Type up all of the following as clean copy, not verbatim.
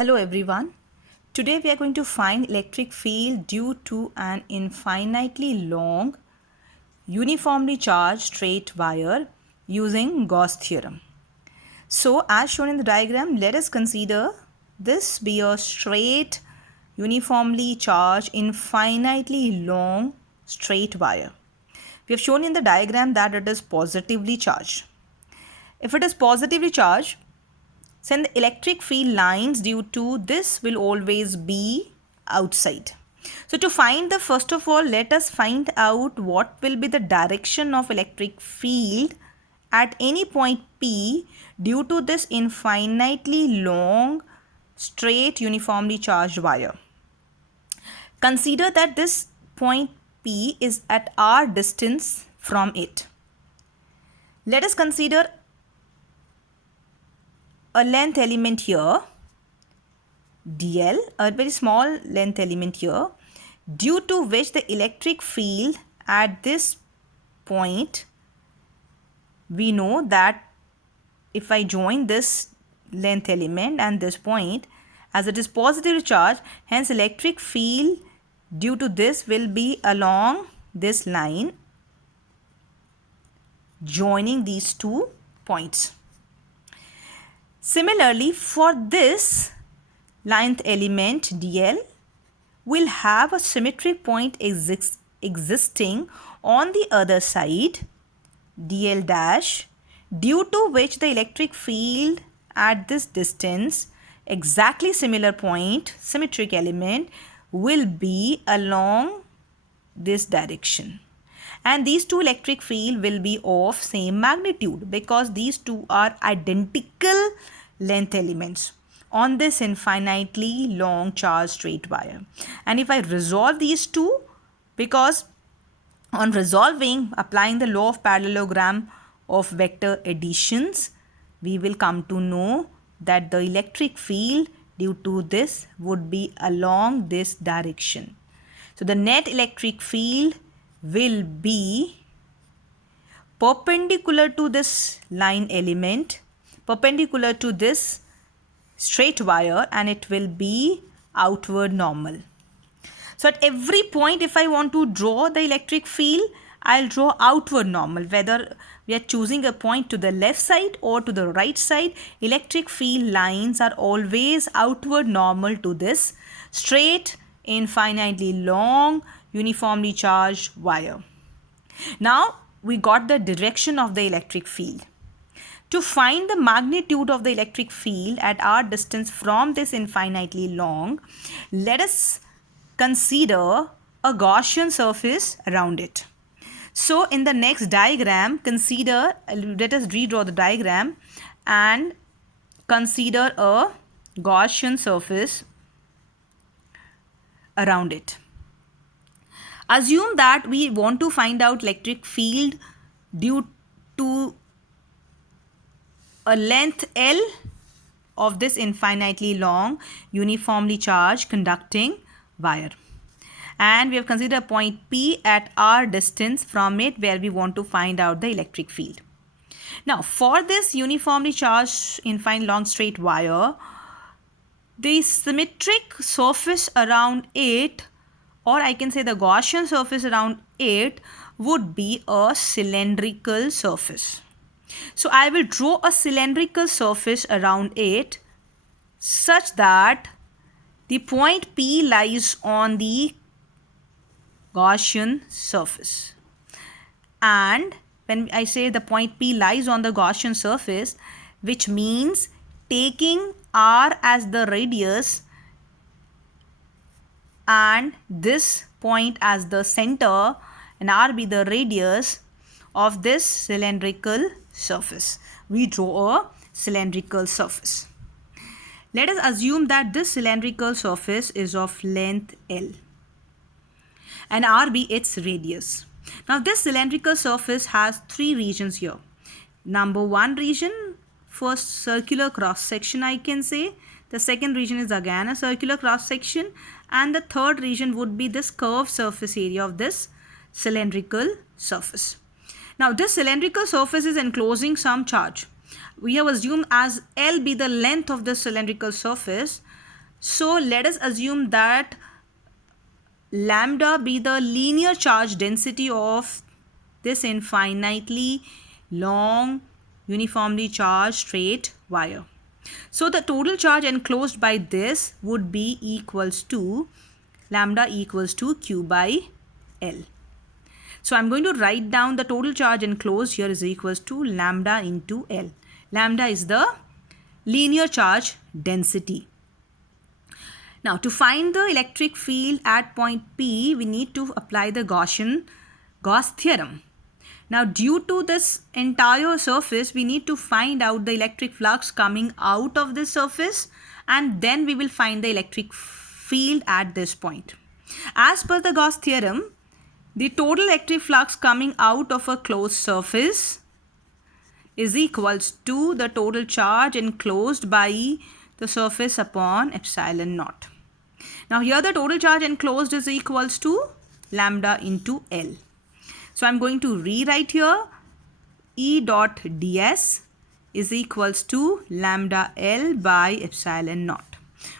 Hello everyone. Today we are going to find electric field due to an infinitely long uniformly charged straight wire using Gauss theorem. So as shown in the diagram, let us consider this be a straight uniformly charged infinitely long straight wire. We have shown in the diagram that it is positively charged. If it is positively charged, then the electric field lines due to this will always be outside. So to find the first of all, let us find out what will be the direction of electric field at any point P due to this infinitely long straight uniformly charged wire. Consider that this point P is at r distance from it. Let us consider a length element here, dl, a very small length element here, due to which the electric field at this point, we know that if I join this length element and this point, as it is positively charged, hence electric field due to this will be along this line joining these two points. Similarly, for this length element dl will have a symmetric point existing on the other side dl dash, due to which the electric field at this distance, exactly similar point, symmetric element, will be along this direction. And these two electric field will be of same magnitude because these two are identical length elements on this infinitely long charged straight wire. And if I resolve these two, because on resolving, applying the law of parallelogram of vector additions, we will come to know that the electric field due to this would be along this direction. So the net electric field will be perpendicular to this line element, perpendicular to this straight wire, and it will be outward normal. So at every point, if I want to draw the electric field, I'll draw outward normal. Whether we are choosing a point to the left side or to the right side, electric field lines are always outward normal to this straight, infinitely long, uniformly charged wire. Now we got the direction of the electric field. To find the magnitude of the electric field at our distance from this infinitely long, let us consider a Gaussian surface around it. So in the next diagram, consider, let us redraw the diagram and consider a Gaussian surface around it. Assume that we want to find out electric field due to a length L of this infinitely long uniformly charged conducting wire. And we have considered a point P at r distance from it where we want to find out the electric field. Now for this uniformly charged infinitely long straight wire, the symmetric surface around it, or I can say the Gaussian surface around it, would be a cylindrical surface. So I will draw a cylindrical surface around it such that the point P lies on the Gaussian surface. And when I say the point P lies on the Gaussian surface, which means taking r as the radius and this point as the center and r be the radius of this cylindrical surface. We draw a cylindrical surface. Let us assume that this cylindrical surface is of length L and r be its radius. Now this cylindrical surface has three regions here. Number one region, first circular cross section I can say. The second region is again a circular cross section, and the third region would be this curved surface area of this cylindrical surface. Now this cylindrical surface is enclosing some charge. We have assumed as L be the length of the cylindrical surface, So let us assume that lambda be the linear charge density of this infinitely long uniformly charged straight wire. So the total charge enclosed by this would be equals to lambda equals to Q by L. So I'm going to write down the total charge enclosed here is equals to lambda into L. Lambda is the linear charge density. Now to find the electric field at point P, we need to apply the Gauss theorem. Now due to this entire surface, we need to find out the electric flux coming out of this surface, and then we will find the electric field at this point. As per the Gauss theorem, the total electric flux coming out of a closed surface is equals to the total charge enclosed by the surface upon epsilon naught. Now here the total charge enclosed is equals to lambda into L. So I'm going to rewrite here E dot ds is equals to lambda L by epsilon naught.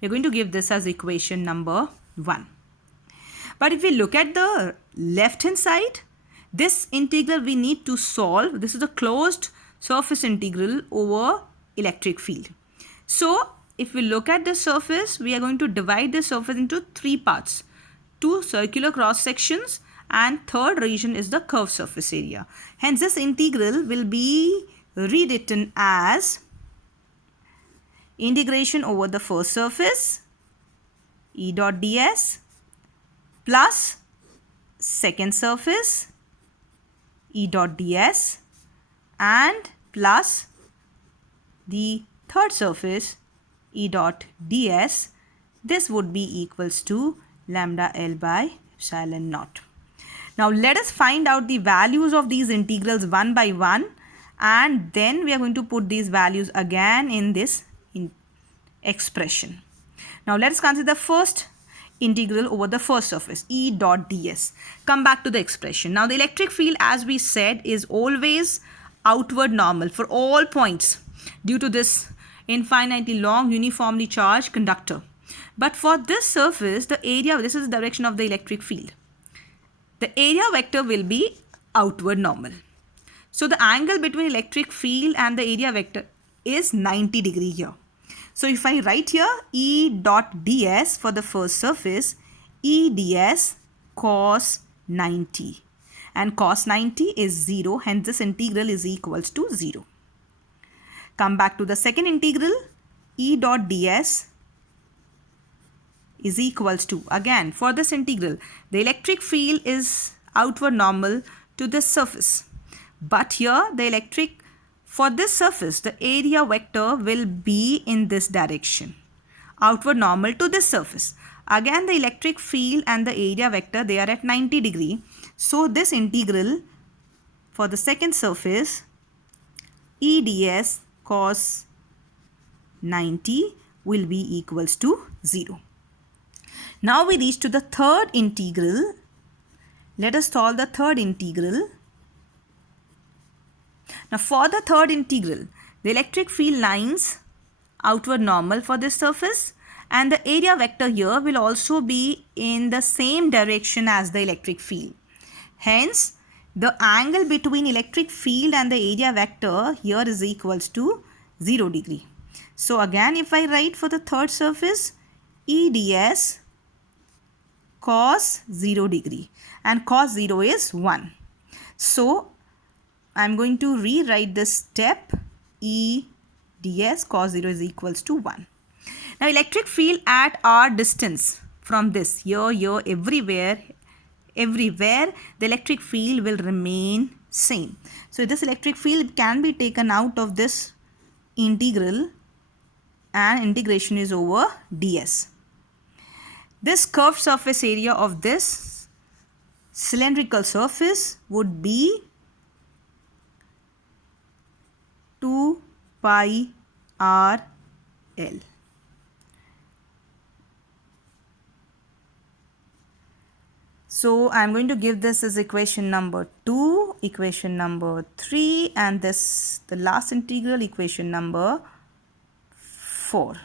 We're going to give this as equation number 1. But if we look at the left hand side, this integral we need to solve. This is a closed surface integral over electric field. So if we look at the surface, we are going to divide the surface into 3 parts. 2 circular cross sections, and third region is the curved surface area. Hence this integral will be rewritten as integration over the first surface E dot ds plus second surface E dot ds and plus the third surface E dot ds. This would be equals to lambda L by epsilon naught. Now let us find out the values of these integrals one by one, and then we are going to put these values again in this expression. Now let us consider the first integral over the first surface E dot ds. Come back to the expression. Now the electric field, as we said, is always outward normal for all points due to this infinitely long uniformly charged conductor. But for this surface, the area, this is the direction of the electric field. The area vector will be outward normal. So the angle between electric field and the area vector is 90 degree here. So if I write here E dot ds for the first surface, E ds cos 90, and cos 90 is 0, hence this integral is equals to 0. Come back to the second integral, E dot ds is equals to, again for this integral, the electric field is outward normal to this surface. But here the electric, for this surface, the area vector will be in this direction, outward normal to this surface. Again the electric field and the area vector, they are at 90 degree. So this integral for the second surface, E ds cos 90 will be equals to 0. Now we reach to the third integral. Let us solve the third integral. Now for the third integral, the electric field lines outward normal for this surface, and the area vector here will also be in the same direction as the electric field. Hence, the angle between electric field and the area vector here is equals to 0 degree. So again, if I write for the third surface, E ds cos 0 degree, and cos 0 is 1. So I'm going to rewrite this step, E ds cos 0 is equals to 1. Now electric field at our distance from this, here, everywhere, the electric field will remain same. So this electric field can be taken out of this integral, and integration is over ds. This curved surface area of this cylindrical surface would be 2 pi r L. So I'm going to give this as equation number 2, equation number 3, and this the last integral, equation number 4.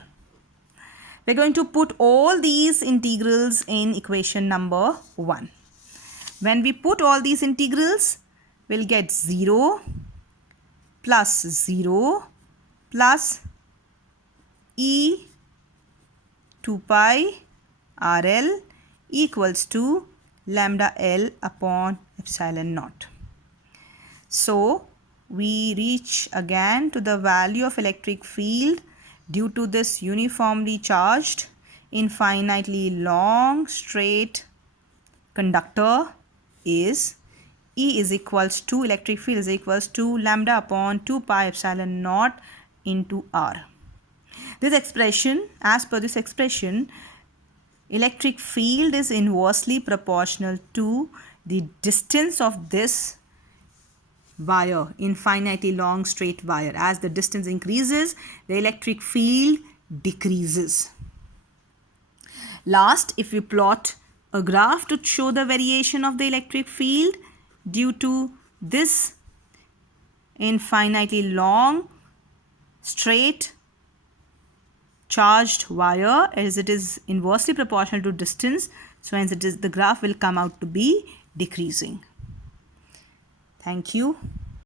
We're going to put all these integrals in equation number 1. When we put all these integrals, we'll get 0 plus 0 plus e 2 pi RL equals to lambda L upon epsilon naught. So we reach again to the value of electric field due to this uniformly charged, infinitely long straight conductor is E is equals to, electric field is equals to lambda upon 2 pi epsilon naught into R. This expression, as per this expression, electric field is inversely proportional to the distance of this wire, infinitely long straight wire. As the distance increases, the electric field decreases. Last, if we plot a graph to show the variation of the electric field due to this infinitely long straight charged wire, as it is inversely proportional to distance, so hence the graph will come out to be decreasing. Thank you.